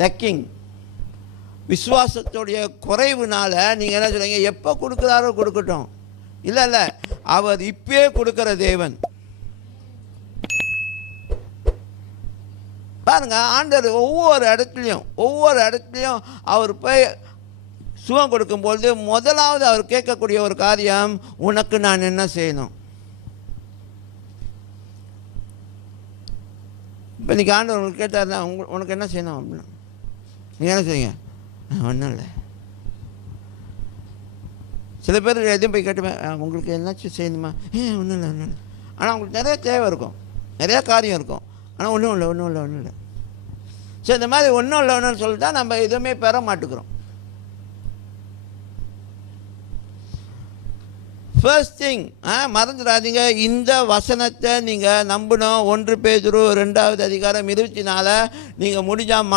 Lacking விசுவாசத்துடைய குறைவுனால நீங்கள் என்ன சொல்கிறீங்க எப்போ கொடுக்குறாரோ கொடுக்கட்டும். இல்லை இல்லை. அவர் இப்பயே கொடுக்குற தேவன். பாருங்க ஆண்டவர் ஒவ்வொரு இடத்துலையும் ஒவ்வொரு இடத்துலையும் அவர் போய் சுகம் கொடுக்கும்பொழுது முதலாவது அவர் கேட்கக்கூடிய ஒரு காரியம் உனக்கு நான் என்ன செய்யணும்? இப்போ இன்றைக்கி ஆண்டவர் உங்களுக்கு கேட்டார் உங்க உனக்கு என்ன செய்யணும் அப்படின்னா? நீங்கள் என்ன செய்யுங்க ஒன்றும் இல்லை. சில பேர் எதுவும் போய் கேட்டுப்பேன் உங்களுக்கு என்னாச்சும் செய்யணுமா? ஏ ஒன்றும் இல்லை ஒன்றும் இல்லை. ஆனால் அவங்களுக்கு நிறைய தேவை இருக்கும். நிறையா காரியம் இருக்கும். ஆனால் ஒன்றும் இல்லை ஒன்றும் இல்லை ஒன்றும் இல்லை. சரி இந்த மாதிரி ஒன்றும் இல்லை ஒன்றும் சொல்லிட்டா நம்ம எதுவுமே பெற மாட்டுக்கிறோம். ஃபர்ஸ்ட் திங் மறந்துடாதீங்க. இந்த வசனத்தை நீங்கள் நம்பணும். ஒன்று பேதுரு ரெண்டாவது அதிகாரம் இருபத்தி நாலை நீங்கள் முடிஞ்சால் மன